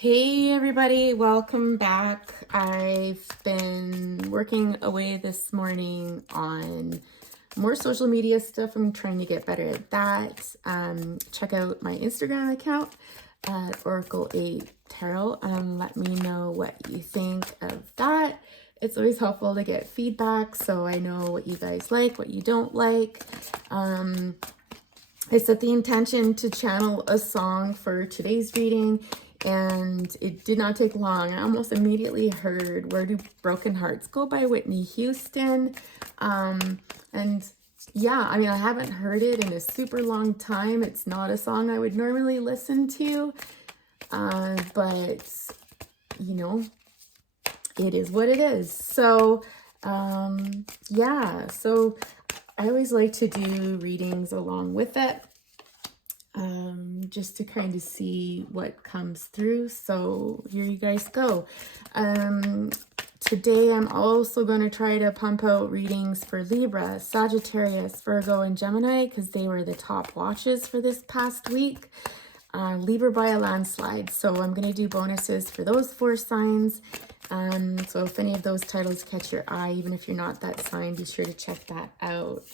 Hey everybody, welcome back. I've been working away this morning on more social media stuff. I'm trying to get better at that. Check out my Instagram account at Oracle 8 Tarot and let me know what you think of that. It's always helpful to get feedback so I know what you guys like, what you don't like. I set the intention to channel a song for today's reading, and it did not take long. I almost immediately heard Where Do Broken Hearts Go by Whitney Houston. And yeah, I mean, I haven't heard it in a super long time. It's not a song I would normally listen to, but you know, it is what it is. So yeah, so I always like to do readings along with it, just to kind of see what comes through. So here you guys go. Today I'm also going to try to pump out readings for Libra, Sagittarius, Virgo, and Gemini because they were the top watches for this past week. Libra by a landslide. So I'm going to do bonuses for those 4 signs. So if any of those titles catch your eye, even if you're not that sign, be sure to check that out.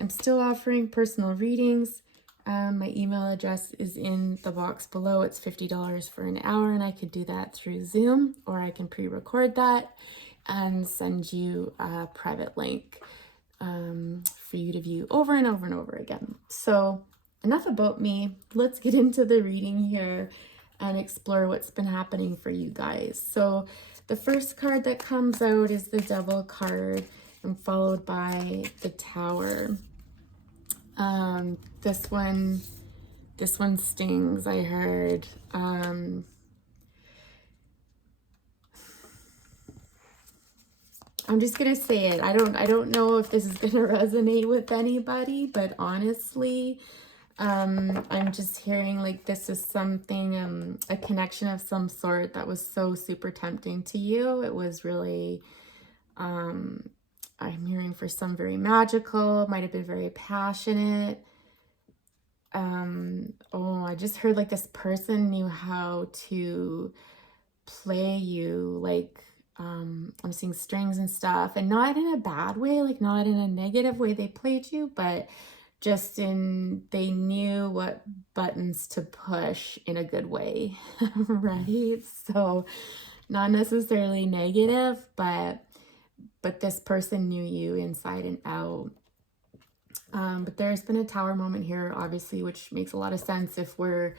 I'm still offering personal readings. My email address is in the box below. It's $50 for an hour, and I could do that through Zoom, or I can pre-record that and send you a private link for you to view over and over and over again. So enough about me. Let's get into the reading here and explore what's been happening for you guys. So the first card that comes out is the Devil card, and followed by the Tower. This one stings, I heard. I'm just gonna say it. I don't know if this is gonna resonate with anybody, but honestly, I'm just hearing like this is something, a connection of some sort that was so super tempting to you. It was really, I'm hearing for some very magical, might have been very passionate. I just heard like this person knew how to play you, like, I'm seeing strings and stuff, and not in a bad way, like not in a negative way they played you, but just in, they knew what buttons to push in a good way, right? So not necessarily negative, but this person knew you inside and out. But there's been a Tower moment here, obviously, which makes a lot of sense if we're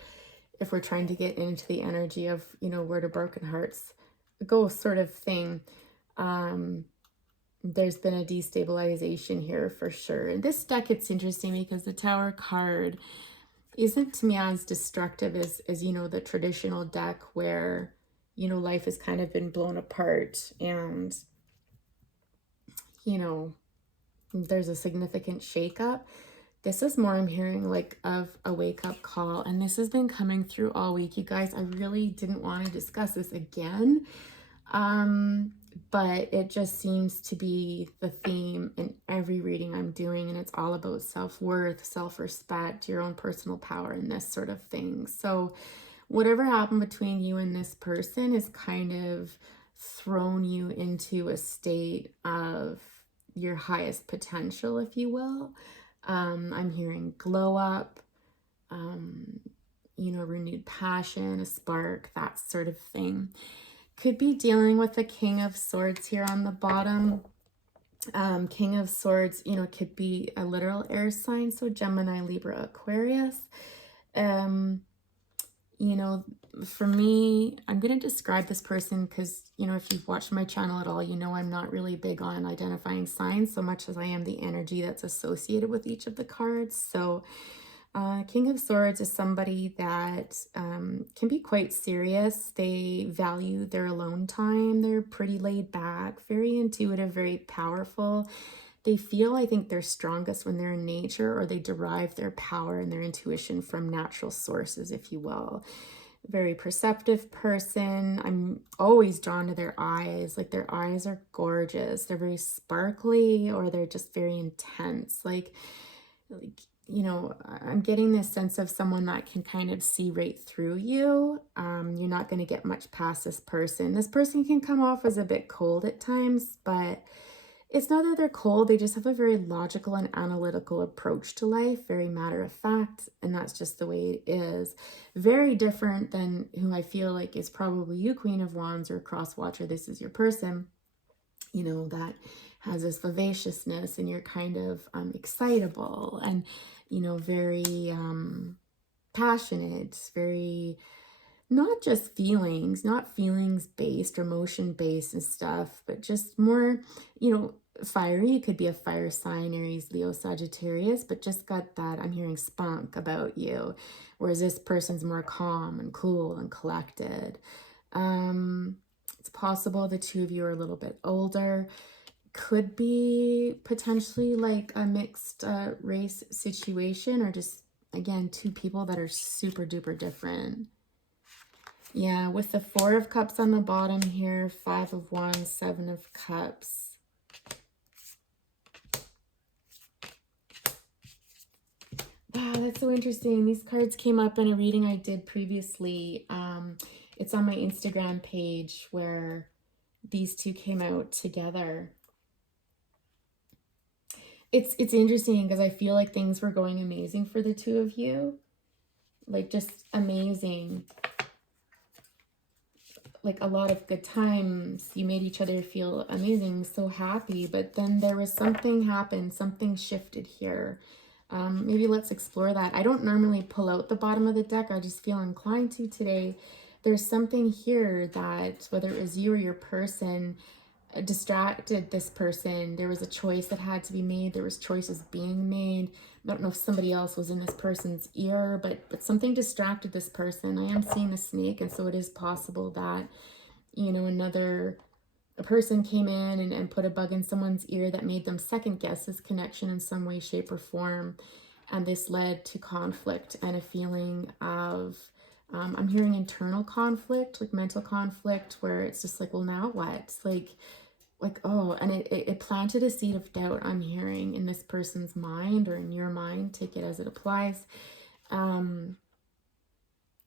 trying to get into the energy of, where do broken hearts go sort of thing. There's been a destabilization here for sure. In this deck, it's interesting because the Tower card isn't to me as destructive as the traditional deck where, life has kind of been blown apart and, there's a significant shakeup. This is more, I'm hearing like of a wake-up call, and this has been coming through all week, you guys. I really didn't want to discuss this again, but it just seems to be the theme in every reading I'm doing, and it's all about self-worth, self-respect, your own personal power, and this sort of thing. So whatever happened between you and this person has kind of thrown you into a state of your highest potential, if you will. I'm hearing glow up, renewed passion, a spark, that sort of thing. Could be dealing with the King of Swords here on the bottom. King of Swords, could be a literal air sign, so Gemini, Libra, Aquarius. For me, I'm going to describe this person because, if you've watched my channel at all, I'm not really big on identifying signs so much as I am the energy that's associated with each of the cards. So King of Swords is somebody that can be quite serious. They value their alone time. They're pretty laid back, very intuitive, very powerful. They feel, I think, they're strongest when they're in nature, or they derive their power and their intuition from natural sources, if you will. Very perceptive person. I'm always drawn to their eyes. Like, their eyes are gorgeous. They're very sparkly, or they're just very intense. Like you know, I'm getting this sense of someone that can kind of see right through you. You're not going to get much past this person. This person can come off as a bit cold at times, but it's not that they're cold. They just have a very logical and analytical approach to life, very matter of fact, and that's just the way it is. Very different than who I feel like is probably you, Queen of Wands, or Cross Watcher. This is your person, you know, that has this vivaciousness, and you're kind of excitable and, you know, very passionate, very not just feelings, not feelings based or emotion based and stuff, but just more, you know, fiery. It could be a fire sign, Aries, Leo, Sagittarius, but just got that, I'm hearing spunk about you, whereas this person's more calm and cool and collected. It's possible the two of you are a little bit older. Could be potentially like a mixed race situation, or just, again, two people that are super duper different. Yeah, with the Four of Cups on the bottom here, Five of Wands, Seven of Cups. Wow, that's so interesting. These cards came up in a reading I did previously. It's on my Instagram page where these two came out together. It's interesting because I feel like things were going amazing for the two of you. Like, just amazing. Like, a lot of good times. You made each other feel amazing, so happy. But then there was something happened, something shifted here. Maybe let's explore that. I don't normally pull out the bottom of the deck. I just feel inclined to today. There's something here that, whether it was you or your person, distracted this person. There was a choice that had to be made. There was choices being made. I don't know if somebody else was in this person's ear, but something distracted this person. I am seeing the snake, and so it is possible that, you know, a person came in and put a bug in someone's ear that made them second guess this connection in some way, shape, or form. And this led to conflict and a feeling of, I'm hearing internal conflict, like mental conflict, where it's just like, well, now what? Like, oh, and it planted a seed of doubt, I'm hearing, in this person's mind or in your mind. Take it as it applies. And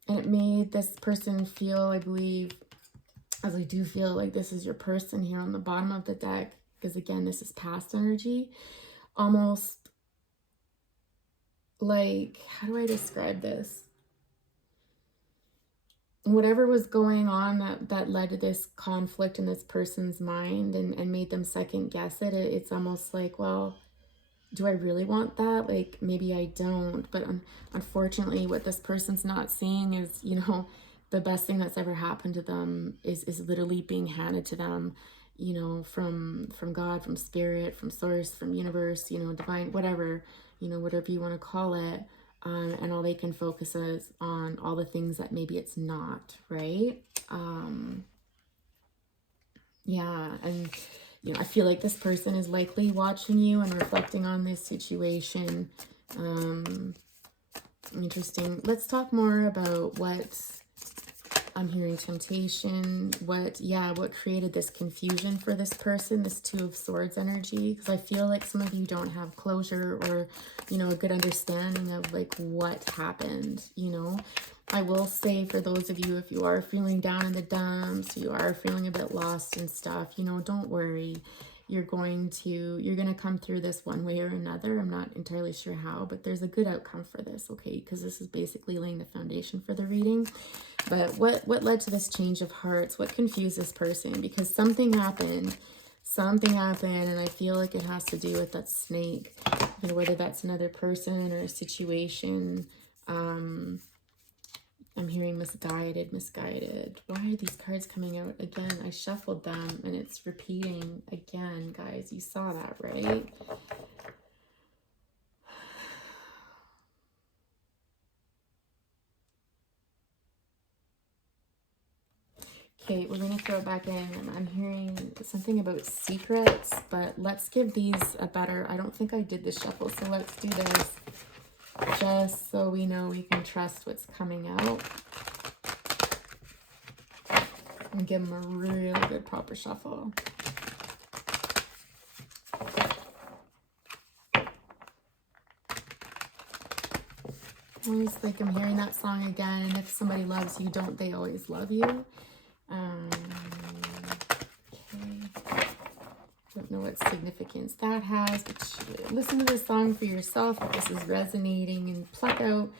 it made this person feel, I believe, as I do feel like this is your person here on the bottom of the deck, because again, this is past energy, almost like, how do I describe this? Whatever was going on that led to this conflict in this person's mind and made them second guess it, it's almost like, well, do I really want that? Like, maybe I don't. But unfortunately, what this person's not seeing is, you know, the best thing that's ever happened to them is literally being handed to them, you know, from God, from spirit, from source, from universe, you know, divine, whatever, you know, whatever you want to call it. And all they can focus is on all the things that maybe it's not, right? Yeah, and you know, I feel like this person is likely watching you and reflecting on this situation. Interesting. Let's talk more about what I'm hearing. Temptation. What created this confusion for this person, this Two of Swords energy? Because I feel like some of you don't have closure or, you know, a good understanding of like what happened, you know. I will say, for those of you, if you are feeling down in the dumps, you are feeling a bit lost and stuff, you know, don't worry. You're going to come through this one way or another. I'm not entirely sure how, but there's a good outcome for this, okay? Because this is basically laying the foundation for the reading. But what led to this change of hearts? What confused this person? Because something happened, and I feel like it has to do with that snake, you know, whether that's another person or a situation. I'm hearing misguided. Why are these cards coming out again? I shuffled them and it's repeating again, guys. You saw that, right? Okay, we're going to throw it back in. I'm hearing something about secrets, but let's give these a better... I don't think I did the shuffle, so let's do this just so we know we can trust what's coming out. And give them a really good proper shuffle. Always like I'm hearing that song again. And if somebody loves you, don't they always love you? Okay. Don't know what significance that has, but listen to this song for yourself if this is resonating, and pluck out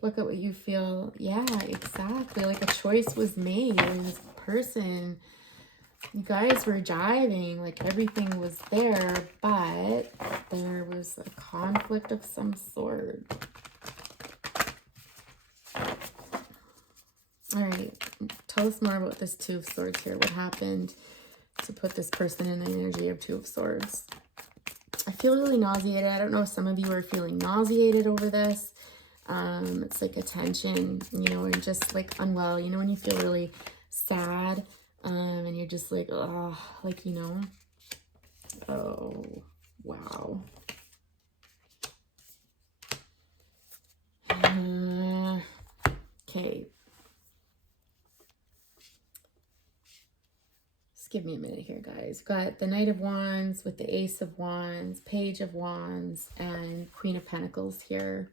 what you feel. Yeah, exactly. Like a choice was made. This person, you guys were jiving, like everything was there, but there was a conflict of some sort. All right, tell us more about this Two of Swords here. What happened to put this person in the energy of Two of Swords? I feel really nauseated. I don't know if some of you are feeling nauseated over this. It's like a tension, you know, and just like unwell, you know, when you feel really sad, and you're just like, oh, like, you know, oh, wow. Okay. Just give me a minute here, guys. Got the Knight of Wands with the Ace of Wands, Page of Wands, and Queen of Pentacles here.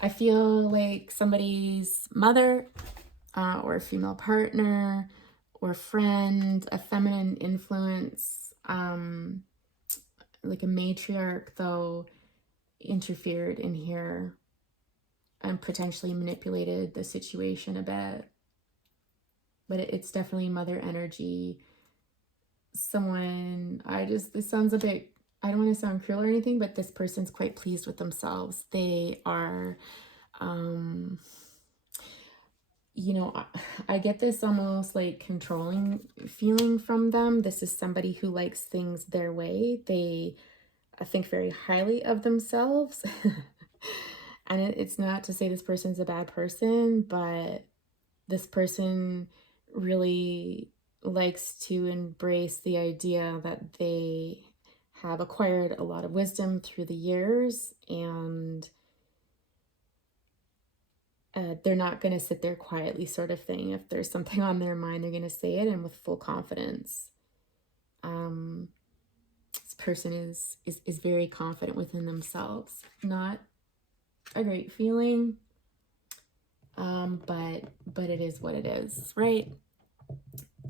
I feel like somebody's mother or a female partner or friend, a feminine influence, like a matriarch though, interfered in here and potentially manipulated the situation a bit. But it's definitely mother energy. Someone, this sounds a bit, I don't want to sound cruel or anything, but this person's quite pleased with themselves. They are, you know, I get this almost like controlling feeling from them. This is somebody who likes things their way. They, I think, very highly of themselves. And it's not to say this person's a bad person, but this person really likes to embrace the idea that they have acquired a lot of wisdom through the years, and they're not going to sit there quietly, sort of thing. If there's something on their mind, they're going to say it, and with full confidence. This person is very confident within themselves. Not a great feeling, but it is what it is, right?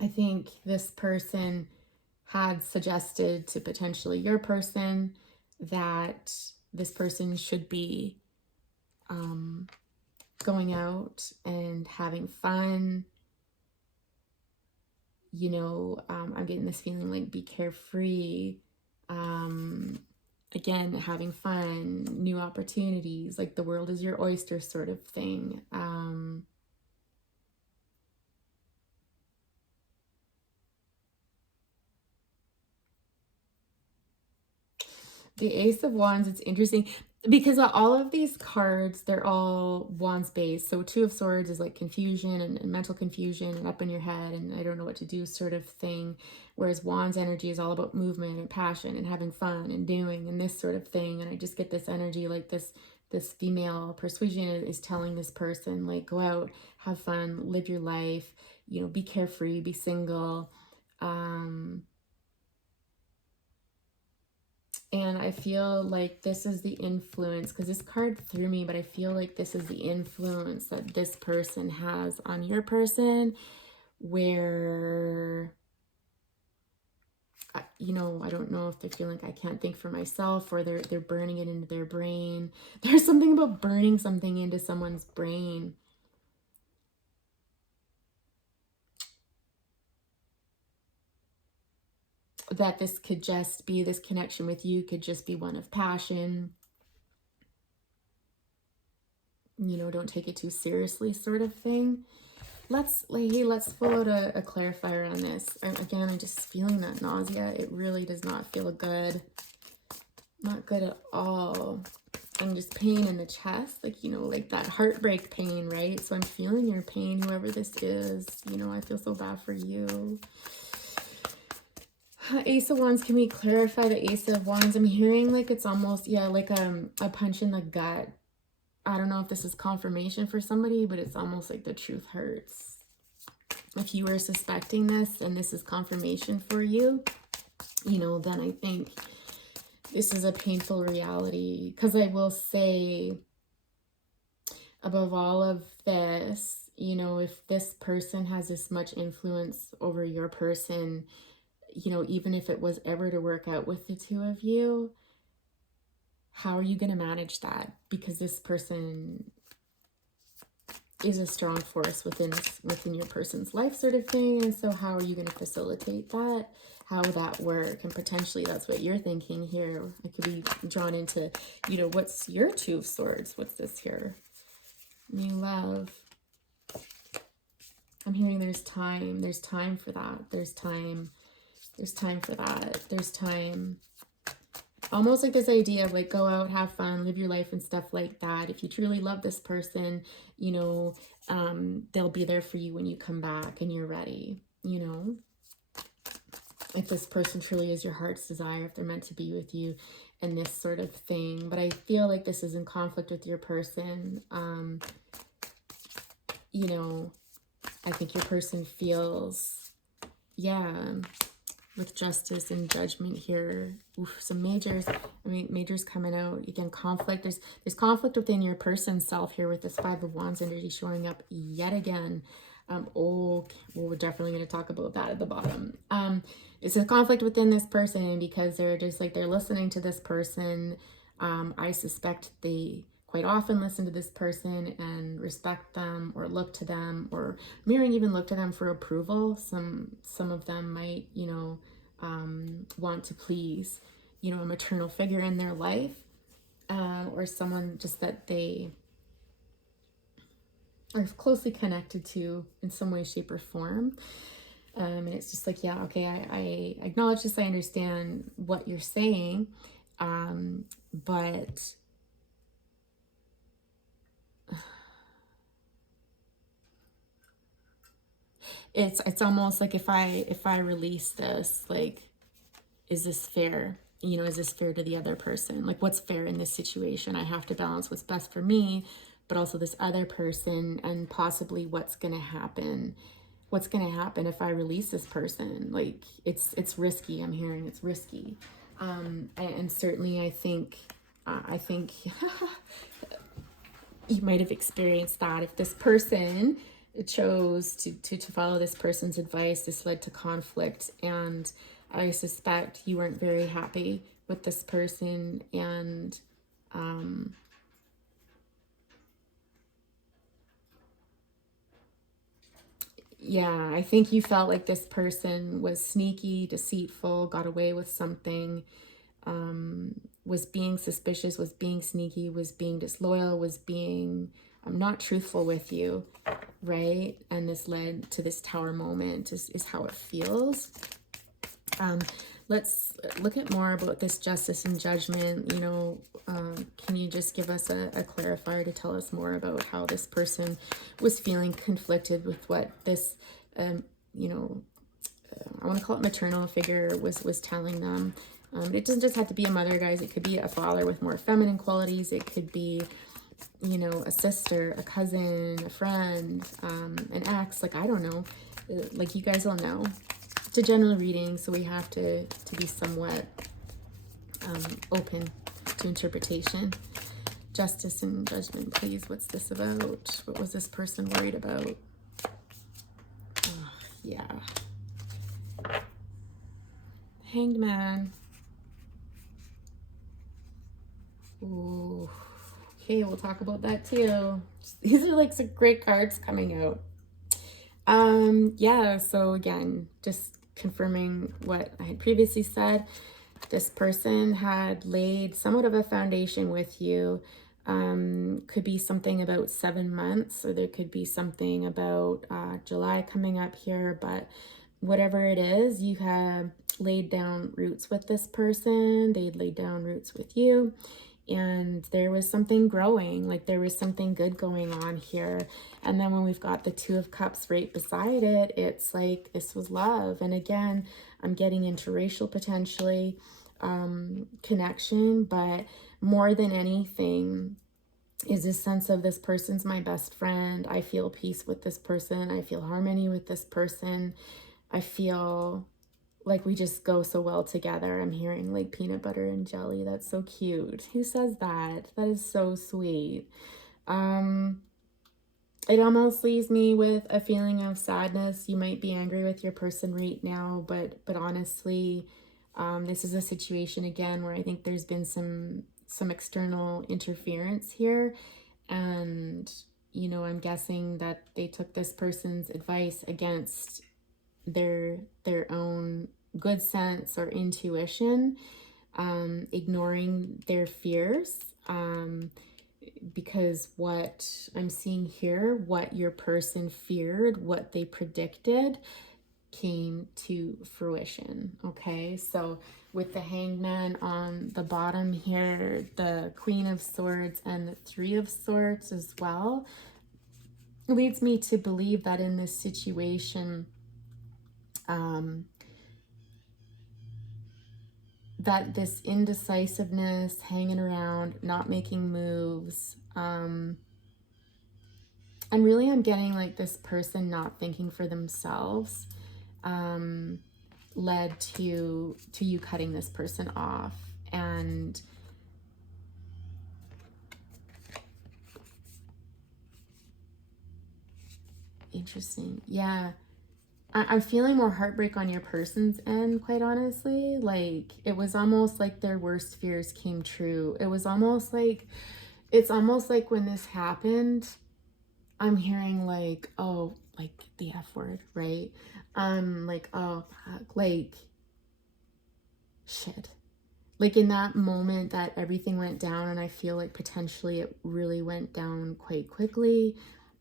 I think this person had suggested to potentially your person that this person should be going out and having fun. You know, I'm getting this feeling like be carefree. Again, having fun, new opportunities, like the world is your oyster sort of thing. The Ace of Wands, it's interesting because all of these cards, they're all wands based. So Two of Swords is like confusion and mental confusion and up in your head and I don't know what to do sort of thing. Whereas Wands energy is all about movement and passion and having fun and doing and this sort of thing. And I just get this energy like this female persuasion is telling this person, like, go out, have fun, live your life, you know, be carefree, be single. And I feel like this is the influence, because this card threw me, but I feel like this is the influence that this person has on your person, where, you know, I don't know if they're feeling like I can't think for myself, or they're burning it into their brain. There's something about burning something into someone's brain. That this could just be, this connection with you could just be one of passion. You know, don't take it too seriously sort of thing. Let's pull out a clarifier on this. Again, I'm just feeling that nausea. It really does not feel good. Not good at all. And just pain in the chest, like, you know, like that heartbreak pain, right? So I'm feeling your pain, whoever this is. You know, I feel so bad for you. Ace of Wands, can we clarify the Ace of Wands? I'm hearing like it's almost, yeah, like a punch in the gut. I don't know if this is confirmation for somebody, but it's almost like the truth hurts. If you were suspecting this and this is confirmation for you, you know, then I think this is a painful reality. Because I will say, above all of this, you know, if this person has this much influence over your person, you know, even if it was ever to work out with the two of you, how are you going to manage that? Because this person is a strong force within your person's life, sort of thing. And so how are you going to facilitate that? How would that work? And potentially that's what you're thinking here. I could be drawn into, you know, what's your Two of Swords? What's this here? New love. I'm hearing there's time for that. There's time for that. There's time. Almost like this idea of like, go out, have fun, live your life and stuff like that. If you truly love this person, you know, they'll be there for you when you come back and you're ready, you know. If this person truly is your heart's desire, if they're meant to be with you and this sort of thing. But I feel like this is in conflict with your person. You know, I think your person feels, yeah, with Justice and Judgment here. Oof, some majors. I mean, majors coming out. Again, conflict. There's conflict within your person's self here with this Five of Wands energy showing up yet again. Well, we're definitely going to talk about that at the bottom. It's a conflict within this person because they're just like, they're listening to this person. I suspect they quite often listen to this person and respect them or look to them, or mirroring even look to them for approval. Some of them might, you know, want to please, you know, a maternal figure in their life, or someone just that they are closely connected to in some way, shape, or form. And it's just like, yeah, okay, I acknowledge this, I understand what you're saying, but it's almost like if I release this, like, is this fair? You know, is this fair to the other person? Like, what's fair in this situation? I have to balance what's best for me, but also this other person, and possibly what's going to happen. What's going to happen if I release this person? Like, it's risky. I'm hearing it's risky. And certainly I think you might have experienced that. If this person chose to follow this person's advice, this led to conflict, and I suspect you weren't very happy with this person, and yeah, I think you felt like this person was sneaky, deceitful, got away with something, was being suspicious, was being sneaky, was being disloyal, was being not truthful with you, right? And this led to this tower moment is how it feels. Let's look at more about this Justice and Judgment. You know, can you just give us a clarifier to tell us more about how this person was feeling conflicted with what this, you know, I want to call it maternal figure was telling them. It doesn't just have to be a mother, guys. It could be a father with more feminine qualities. It could be, you know, a sister, a cousin, a friend, an ex. Like, I don't know. Like, you guys all know. It's a general reading, so we have to be somewhat open to interpretation. Justice and Judgment, please. What's this about? What was this person worried about? Oh, yeah. Hanged Man. Ooh. Okay, we'll talk about that too. These are like some great cards coming out. Yeah, so again, just confirming what I had previously said. This person had laid somewhat of a foundation with you. Could be something about 7 months, or there could be something about July coming up here, but whatever it is, you have laid down roots with this person. They'd laid down roots with you, and there was something growing, like there was something good going on here. And then when we've got the Two of Cups right beside it, it's like this was love. And again, I'm getting interracial potentially connection, but more than anything is this sense of this person's my best friend. I feel peace with this person. I feel harmony with this person. I feel like we just go so well together. I'm hearing like peanut butter and jelly. That's so cute. Who says that? That is so sweet. It almost leaves me with a feeling of sadness. You might be angry with your person right now, but honestly, this is a situation again where I think there's been some external interference here, and I'm guessing that they took this person's advice against their own good sense or intuition, ignoring their fears. Because what I'm seeing here, what your person feared, what they predicted, came to fruition. Okay, so with the Hangman on the bottom here, the Queen of Swords and the Three of Swords as well, leads me to believe that in this situation, that this indecisiveness, hanging around, not making moves, and really I'm getting like this person not thinking for themselves, led to you cutting this person off. And interesting, yeah, I'm feeling more heartbreak on your person's end, quite honestly. Like, it was almost like their worst fears came true. It was almost like, it's almost like when this happened, I'm hearing like, oh, like the F word, right? Like, oh, fuck, like, shit. Like in that moment that everything went down, and I feel like potentially it really went down quite quickly,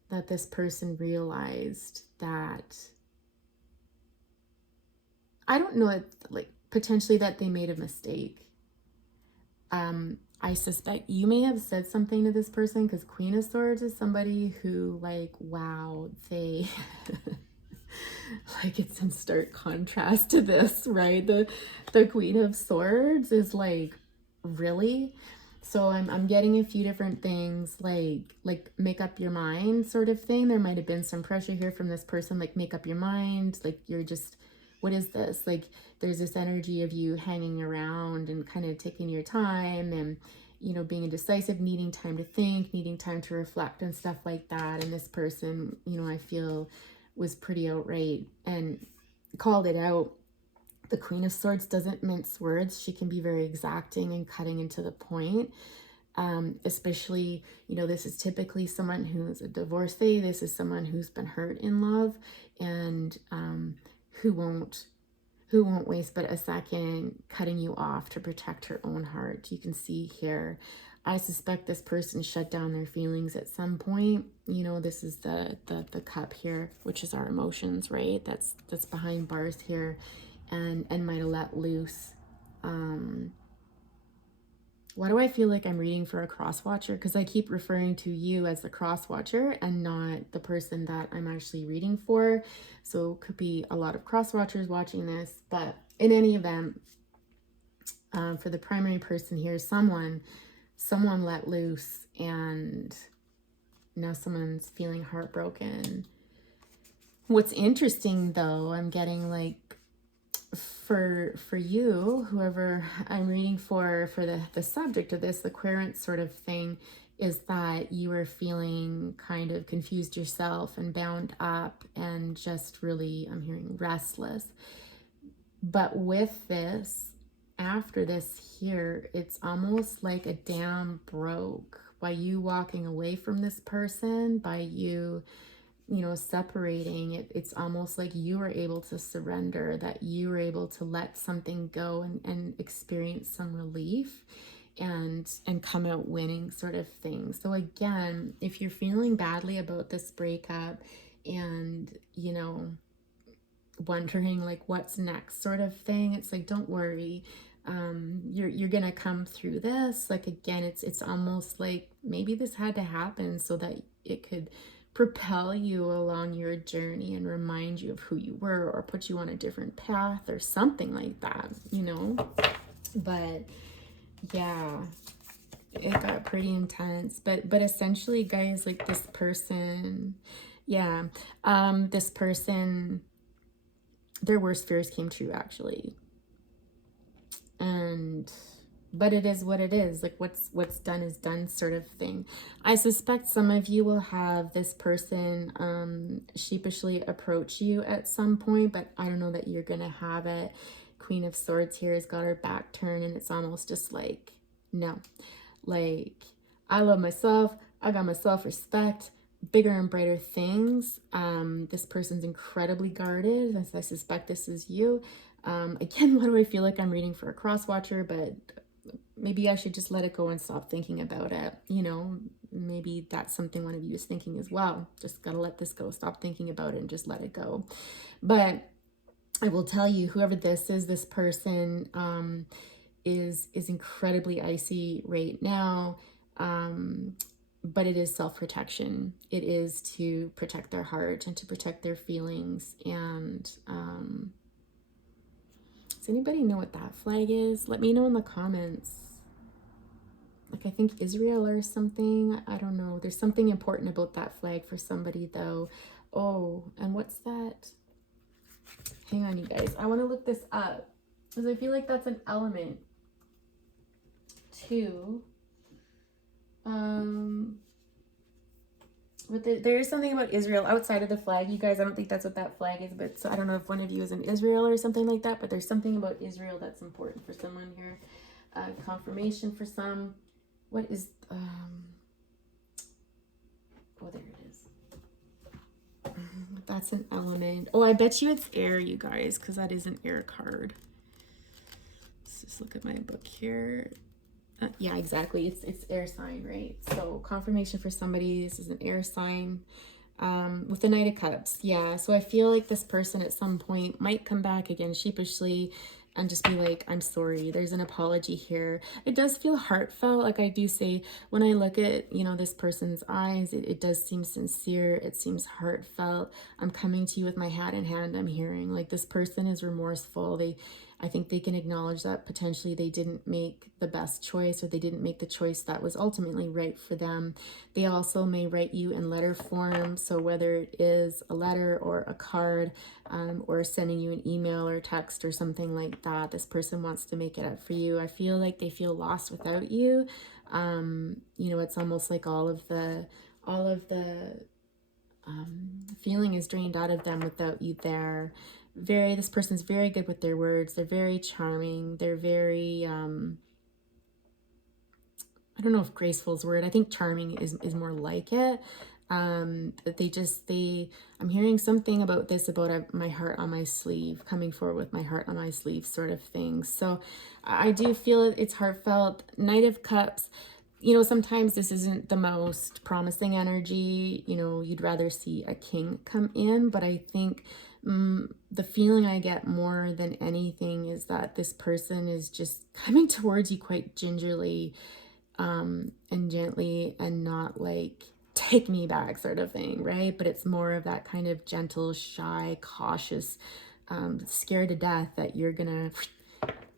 that this person realized that, I don't know, like potentially that they made a mistake. I suspect you may have said something to this person, because Queen of Swords is somebody who, like, wow, they like, it's in stark contrast to this, right? The Queen of Swords is like, really? So I'm getting a few different things, like make up your mind sort of thing. There might have been some pressure here from this person, like make up your mind, like you're just, what is this? Like there's this energy of you hanging around and kind of taking your time, and being indecisive, needing time to think, needing time to reflect and stuff like that. And this person, I feel, was pretty outright and called it out. The Queen of Swords doesn't mince words. She can be very exacting and cutting into the point. Especially, this is typically someone who's a divorcee. This is someone who's been hurt in love, and who won't waste but a second cutting you off to protect her own heart. You can see here, I suspect this person shut down their feelings at some point. This is the cup here, which is our emotions, right? That's behind bars here, and might have let loose. Why do I feel like I'm reading for a cross watcher? Because I keep referring to you as the cross watcher and not the person that I'm actually reading for. So could be a lot of cross watchers watching this. But in any event, for the primary person here, someone let loose, and now someone's feeling heartbroken. What's interesting though, I'm getting like, for you, whoever I'm reading for the subject of this, the querent sort of thing, is that you are feeling kind of confused yourself and bound up and just really, I'm hearing, restless. But with this, after this here, it's almost like a dam broke by you walking away from this person, by you separating. It's almost like you were able to surrender, that you were able to let something go and experience some relief, and come out winning sort of thing. So again, if you're feeling badly about this breakup, and wondering like what's next sort of thing, it's like, don't worry. You're gonna come through this. Like, again, it's almost like maybe this had to happen so that it could propel you along your journey and remind you of who you were, or put you on a different path or something like that, but yeah, it got pretty intense. But essentially, guys, like this person, yeah, this person, their worst fears came true, actually. And but it is what it is. Like what's done is done sort of thing. I suspect some of you will have this person sheepishly approach you at some point, but I don't know that you're gonna have it. Queen of Swords here has got her back turned, and it's almost just like, no. Like, I love myself, I got my self-respect, bigger and brighter things. This person's incredibly guarded, as I suspect this is you. Again, why do I feel like I'm reading for a cross watcher, but maybe I should just let it go and stop thinking about it. You know, maybe that's something one of you is thinking as well. Just gotta let this go, stop thinking about it and just let it go. But I will tell you, whoever this is, this person is incredibly icy right now. But it is self-protection. It is to protect their heart and to protect their feelings. And does anybody know what that flag is? Let me know in the comments. Like, I think Israel or something. I don't know. There's something important about that flag for somebody, though. Oh, and what's that? Hang on, you guys. I want to look this up because I feel like that's an element too. But there is something about Israel outside of the flag, you guys. I don't think that's what that flag is, but so I don't know if one of you is in Israel or something like that, but there's something about Israel that's important for someone here. Confirmation for some. What is, oh, there it is. That's an element. Oh, I bet you it's air, you guys, because that is an air card. Let's just look at my book here. Yeah, exactly. It's air sign, right? So confirmation for somebody. This is an air sign with the Knight of Cups. Yeah, so I feel like this person at some point might come back again sheepishly and just be like, I'm sorry, there's an apology here. It does feel heartfelt. Like I do say, when I look at, you know, this person's eyes, it does seem sincere. It seems heartfelt. I'm coming to you with my hat in hand. I'm hearing like this person is remorseful. I think they can acknowledge that potentially they didn't make the best choice, or they didn't make the choice that was ultimately right for them. They also may write you in letter form. So whether it is a letter or a card, or sending you an email or text or something like that, this person wants to make it up for you. I feel like they feel lost without you. You know, it's almost like all of the feeling is drained out of them without you there. This person's very good with their words. They're very charming. They're very, I don't know if graceful is a word. I think charming is more like it. But I'm hearing something about this, about my heart on my sleeve, coming forward with my heart on my sleeve sort of thing. So I do feel it's heartfelt. Knight of Cups, you know, sometimes this isn't the most promising energy. You know, you'd rather see a king come in, but I think the feeling I get more than anything is that this person is just coming towards you quite gingerly and gently, and not like, take me back sort of thing, right? But it's more of that kind of gentle, shy, cautious, scared to death that you're gonna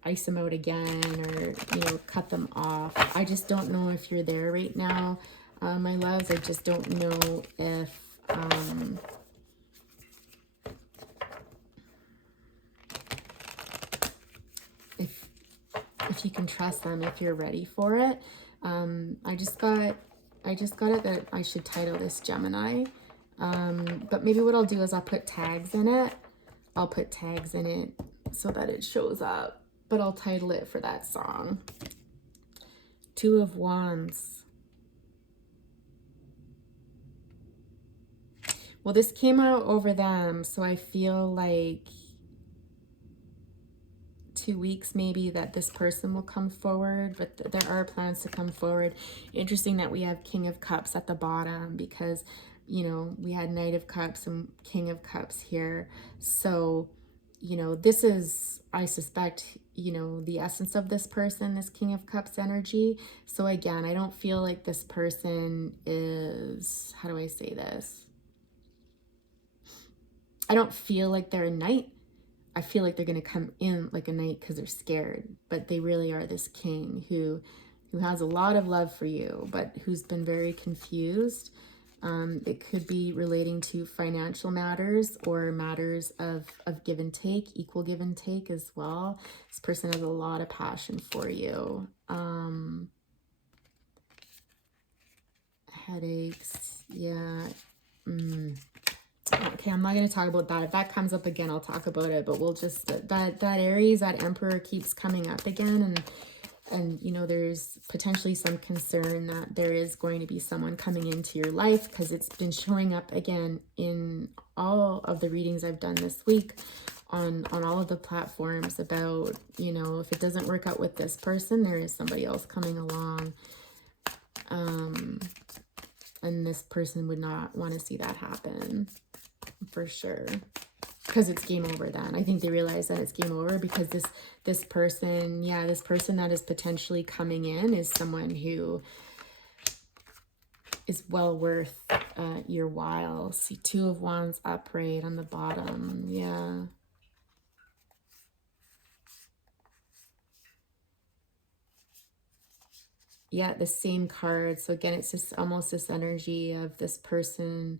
ice them out again, or, you know, cut them off. I just don't know if you're there right now, my loves. I just don't know if if you can trust them, if you're ready for it. I just got it that I should title this Gemini. But maybe what I'll do is I'll put tags in it. I'll put tags in it so that it shows up, but I'll title it for that song. Two of Wands. Well, this came out over them, so I feel like 2 weeks maybe that this person will come forward, but there are plans to come forward. Interesting that we have King of Cups at the bottom, because, you know, we had Knight of Cups and King of Cups here. So, you know, this is, I suspect, you know, the essence of this person, this King of Cups energy. So again, I don't feel like this person is, how do I say this? I don't feel like they're a knight. I feel like they're going to come in like a knight because they're scared, but they really are this king who has a lot of love for you, but who's been very confused. It could be relating to financial matters or matters of give and take, equal give and take as well. This person has a lot of passion for you. Headaches. Yeah. Okay, I'm not going to talk about that. If that comes up again, I'll talk about it, but we'll just, that Aries, that Emperor keeps coming up again. And you know, there's potentially some concern that there is going to be someone coming into your life, because it's been showing up again in all of the readings I've done this week on all of the platforms about, you know, if it doesn't work out with this person, there is somebody else coming along. And this person would not want to see that happen, for sure, because it's game over then. I think they realize that it's game over, because this person, yeah, this person that is potentially coming in is someone who is well worth your while. See, 2 of Wands upright on the bottom. Yeah. Yeah, the same card. So again, it's just almost this energy of this person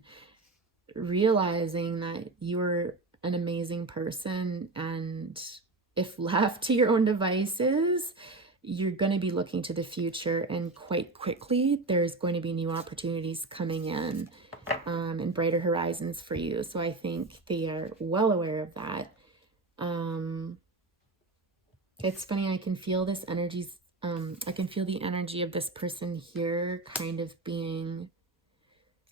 realizing that you're an amazing person, and if left to your own devices, you're going to be looking to the future, and quite quickly there's going to be new opportunities coming in, and brighter horizons for you. So I think they are well aware of that. It's funny, I can feel this energy's I can feel the energy of this person here kind of being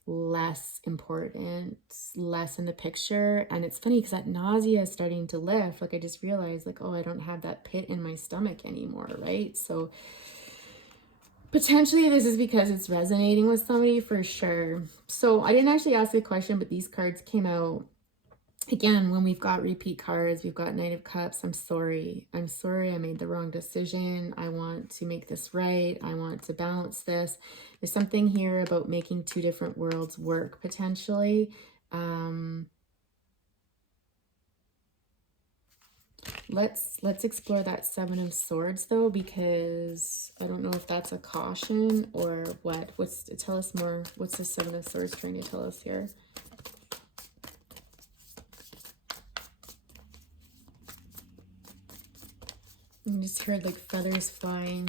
less important, less in the picture. And it's funny because that nausea is starting to lift. Like, I just realized, like, oh, I don't have that pit in my stomach anymore, right? So potentially this is because it's resonating with somebody, for sure. So I didn't actually ask a question, but these cards came out. Again, when we've got repeat cards, we've got Knight of Cups. I'm sorry. I made the wrong decision. I want to make this right. I want to balance this. There's something here about making 2 different worlds work, potentially. Let's explore that 7 of Swords, though, because I don't know if that's a caution or what. Tell us more. What's the 7 of Swords trying to tell us here? I just heard like feathers flying.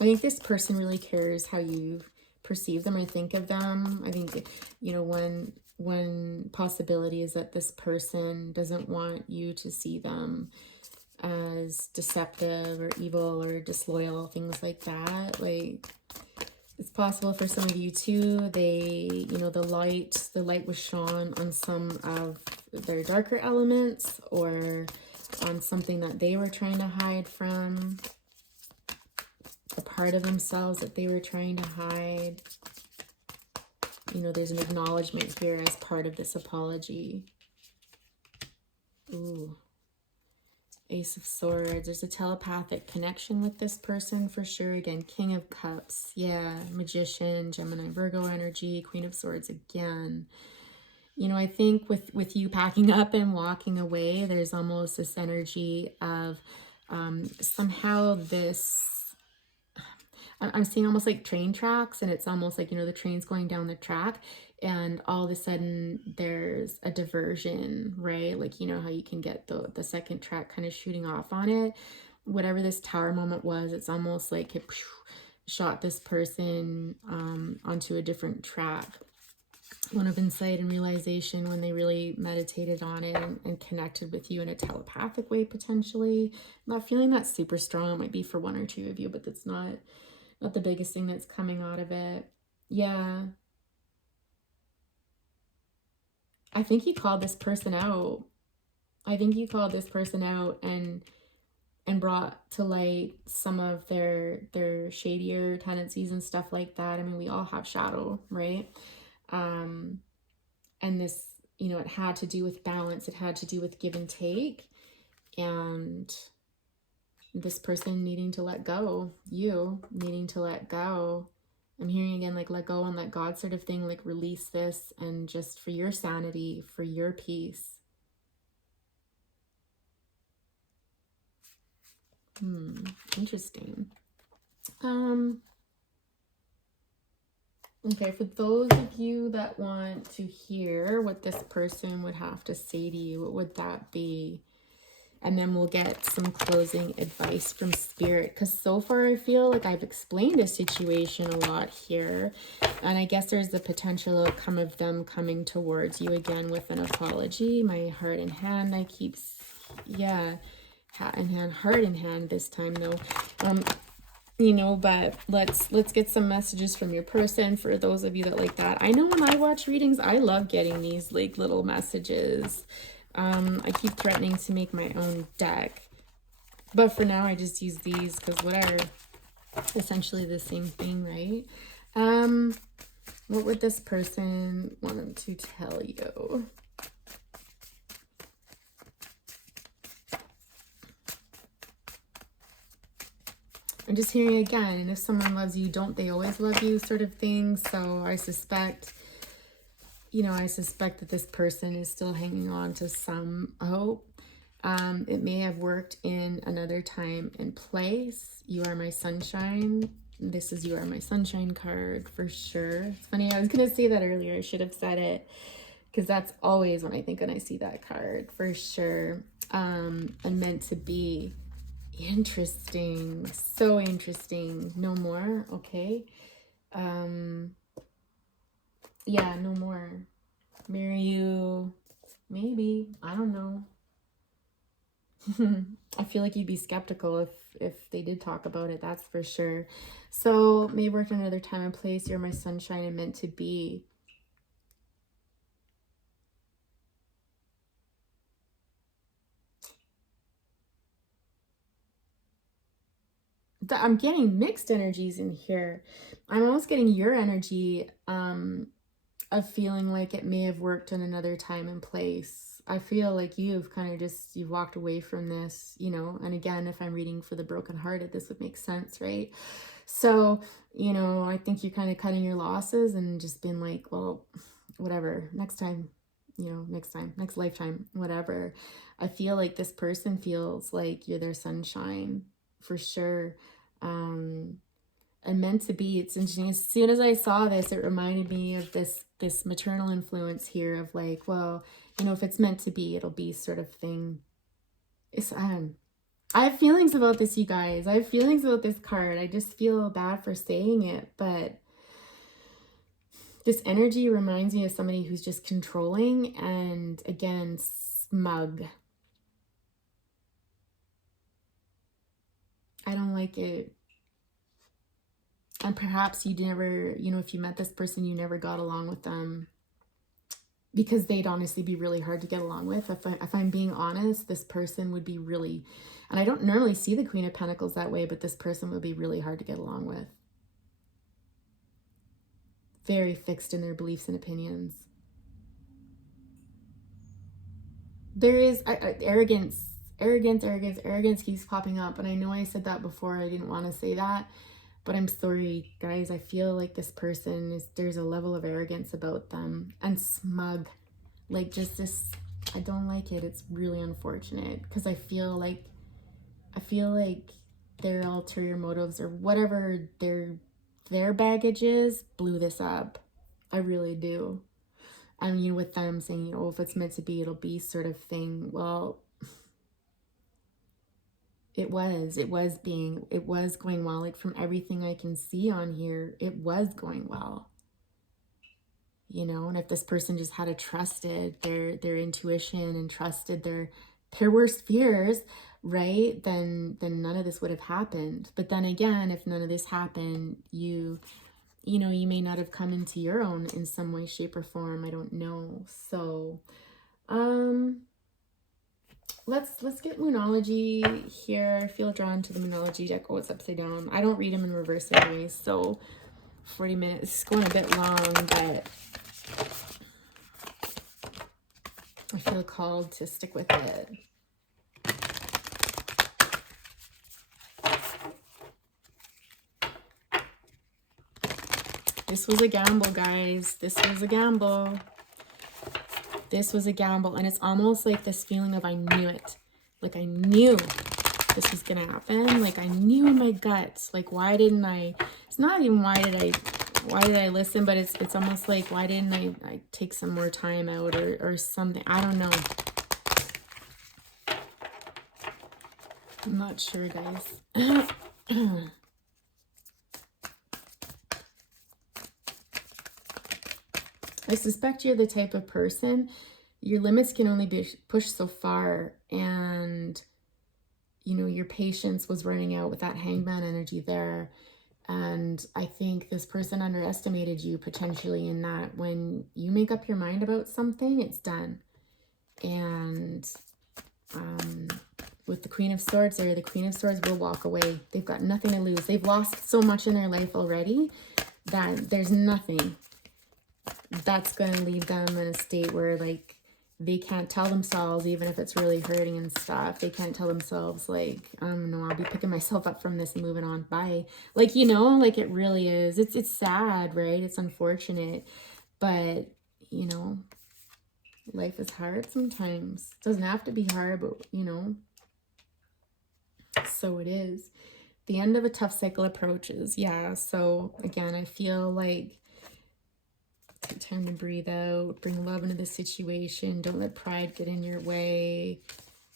I think this person really cares how you perceive them or think of them. I think, you know, one possibility is that this person doesn't want you to see them as deceptive or evil or disloyal, things like that. Like, it's possible for some of you too, they, you know, the light was shone on some of their darker elements, or on something that they were trying to hide from, a part of themselves that they were trying to hide. You know, there's an acknowledgement here as part of this apology. Ooh. Ace of Swords. There's a telepathic connection with this person, for sure. Again, King of Cups. Yeah. Magician, Gemini, Virgo energy, Queen of Swords again. You know, I think with you packing up and walking away, there's almost this energy of somehow this... I'm seeing almost like train tracks, and it's almost like, you know, the train's going down the track, and all of a sudden there's a diversion, right? Like, you know how you can get the second track kind of shooting off on it. Whatever this tower moment was, it's almost like it shot this person onto a different track. One of insight and realization, when they really meditated on it and connected with you in a telepathic way, potentially. I'm not feeling that super strong. It might be for 1 or 2 of you, but that's not the biggest thing that's coming out of it. Yeah. I think you called this person out. I think you called this person out and brought to light some of their shadier tendencies and stuff like that. I mean, we all have shadow, right? And this, you know, it had to do with balance. It had to do with give and take. And this person needing to let go, you needing to let go. I'm hearing again, like, let go and let God sort of thing, like release this, and just for your sanity, for your peace. Interesting. Okay, for those of you that want to hear what this person would have to say to you, what would that be? and then we'll get some closing advice from Spirit, because so far I feel like I've explained a situation a lot here, and I guess there's the potential outcome of them coming towards you again with an apology. My heart in hand, I keep, yeah, hat in hand, heart in hand this time though. You know, but let's get some messages from your person for those of you that like that. I know when I watch readings, I love getting these like little messages. I keep threatening to make my own deck, but for now I just use these because what are essentially the same thing, right? What would this person want to tell you? I'm just hearing again, and if someone loves you, don't they always love you, sort of thing. So I suspect, you know, I suspect that this person is still hanging on to some hope. It may have worked in another time and place. You are my sunshine. This is You Are My Sunshine card for sure. It's funny, I was going to say that earlier. I should have said it, because that's always when I think when I see that card, for sure. And meant to be. Interesting. So interesting. No more. Okay. Yeah, no more. Marry you. Maybe. I don't know. I feel like you'd be skeptical if they did talk about it, that's for sure. So maybe work in another time and place. You're my sunshine and meant to be. I'm getting mixed energies in here. I'm almost getting your energy of feeling like it may have worked in another time and place. I feel like you've kind of just, you've walked away from this, you know, and again, if I'm reading for the brokenhearted, this would make sense, right? So, you know, I think you're kind of cutting your losses and just being like, well, whatever, next time, you know, next time, next lifetime, whatever. I feel like this person feels like you're their sunshine for sure. And meant to be. It's interesting. As soon as I saw this, it reminded me of this maternal influence here of like, well, you know, if it's meant to be, it'll be sort of thing. It's I have feelings about this, you guys. I have feelings about this card. I just feel bad for saying it, but this energy reminds me of somebody who's just controlling and again, smug. I don't like it. And perhaps you never, you know, if you met this person, you never got along with them because they'd honestly be really hard to get along with. If I'm being honest, this person would be really, and I don't normally see the Queen of Pentacles that way, but this person would be really hard to get along with. Very fixed in their beliefs and opinions. There is arrogance keeps popping up. And I know I said that before. I didn't want to say that. But I'm sorry, guys. I feel like this person there's a level of arrogance about them. And smug. Like just this, I don't like it. It's really unfortunate. Because I feel like their ulterior motives or whatever their baggage is blew this up. I really do. I mean, with them saying, you know, if it's meant to be, it'll be sort of thing. Well, it was going well. Like from everything I can see on here, it was going well. You know, and if this person just had trusted their intuition and trusted their worst fears, right, then none of this would have happened. But then again, if none of this happened, you know, you may not have come into your own in some way, shape, or form. I don't know. So, let's get Moonology here. I feel drawn to the Moonology deck. Oh, it's upside down. I don't read them in reverse anyways, so 40 minutes. It's going a bit long, but I feel called to stick with it. This was a gamble, guys. This was a gamble. This was a gamble. And it's almost like this feeling of I knew it. Like I knew this was going to happen. Like I knew in my gut. Like why didn't I? It's not even why did I listen? But it's almost like why didn't I take some more time out or something? I don't know. I'm not sure, guys. I suspect you're the type of person, your limits can only be pushed so far, and you know, your patience was running out with that hangman energy there. And I think this person underestimated you potentially in that when you make up your mind about something, it's done. And with the Queen of Swords there, the Queen of Swords will walk away. They've got nothing to lose. They've lost so much in their life already that there's nothing that's going to leave them in a state where, like, they can't tell themselves, even if it's really hurting and stuff, they can't tell themselves, like, no, I'll be picking myself up from this and moving on, bye. Like, you know, like, it really is. It's sad, right? It's unfortunate. But, you know, life is hard sometimes. It doesn't have to be hard, but, you know, so it is. The end of a tough cycle approaches. Yeah, so, again, I feel like take time to breathe out, bring love into the situation, don't let pride get in your way,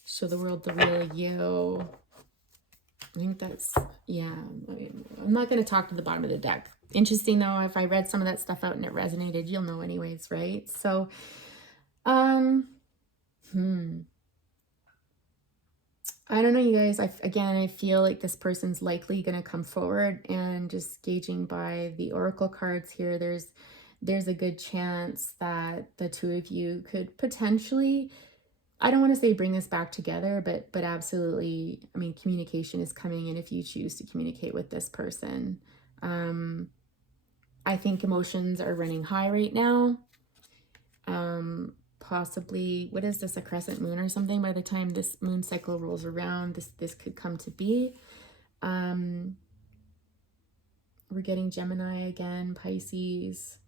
show the world the real you. I think that's, yeah, I mean, I'm not going to talk to the bottom of the deck. Interesting though, if I read some of that stuff out and it resonated, you'll know anyways, right? So, I don't know, you guys. I feel like this person's likely going to come forward, and just gauging by the oracle cards here, there's a good chance that the two of you could potentially, I don't want to say bring this back together, but absolutely, I mean, communication is coming in if you choose to communicate with this person. I think emotions are running high right now. Possibly, what is this, a crescent moon or something? By the time this moon cycle rolls around, this could come to be. We're getting Gemini again, Pisces.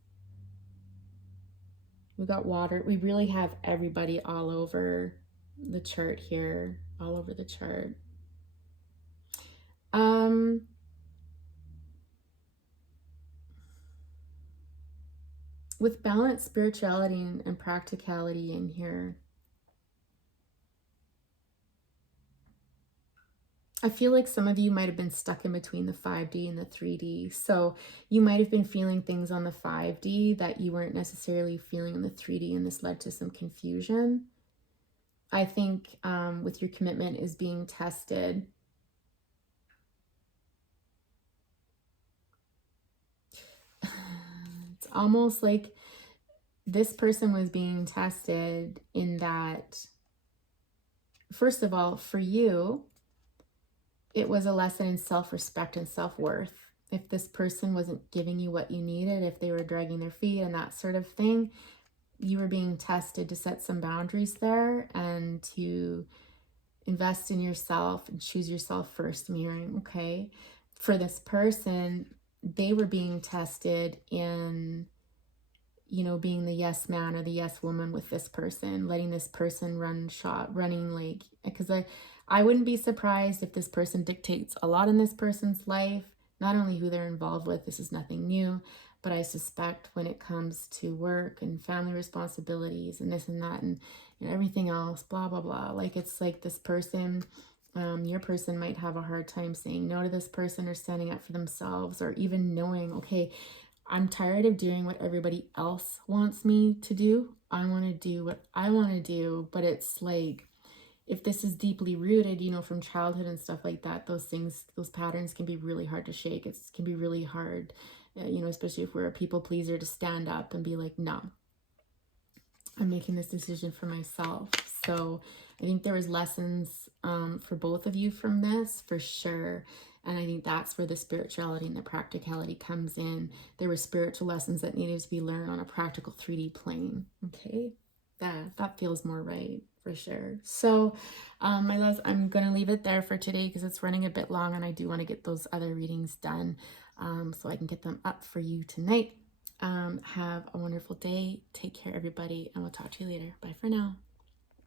We got water. We really have everybody all over the chart here, all over the chart. With balance, spirituality, and practicality in here, I feel like some of you might have been stuck in between the 5D and the 3D. So you might have been feeling things on the 5D that you weren't necessarily feeling in the 3D, and this led to some confusion. I think with your commitment is being tested. It's almost like this person was being tested in that, first of all, for you, it was a lesson in self-respect and self-worth. If this person wasn't giving you what you needed, if they were dragging their feet and that sort of thing, you were being tested to set some boundaries there and to invest in yourself and choose yourself first, mirroring, okay? For this person, they were being tested in, you know, being the yes man or the yes woman with this person, letting this person running, like, because I wouldn't be surprised if this person dictates a lot in this person's life, not only who they're involved with, this is nothing new, but I suspect when it comes to work and family responsibilities and this and that and, you know, everything else, blah, blah, blah. Like, it's like this person, your person might have a hard time saying no to this person or standing up for themselves, or even knowing, okay, I'm tired of doing what everybody else wants me to do. I want to do what I want to do. But it's like, if this is deeply rooted, you know, from childhood and stuff like that, those things, those patterns can be really hard to shake. It can be really hard, you know, especially if we're a people pleaser, to stand up and be like, no, I'm making this decision for myself. So I think there was lessons for both of you from this, for sure. And I think that's where the spirituality and the practicality comes in. There were spiritual lessons that needed to be learned on a practical 3D plane. Okay, that feels more right, for sure. So my loves, I'm going to leave it there for today because it's running a bit long and I do want to get those other readings done so I can get them up for you tonight. Have a wonderful day. Take care, everybody, and we'll talk to you later. Bye for now.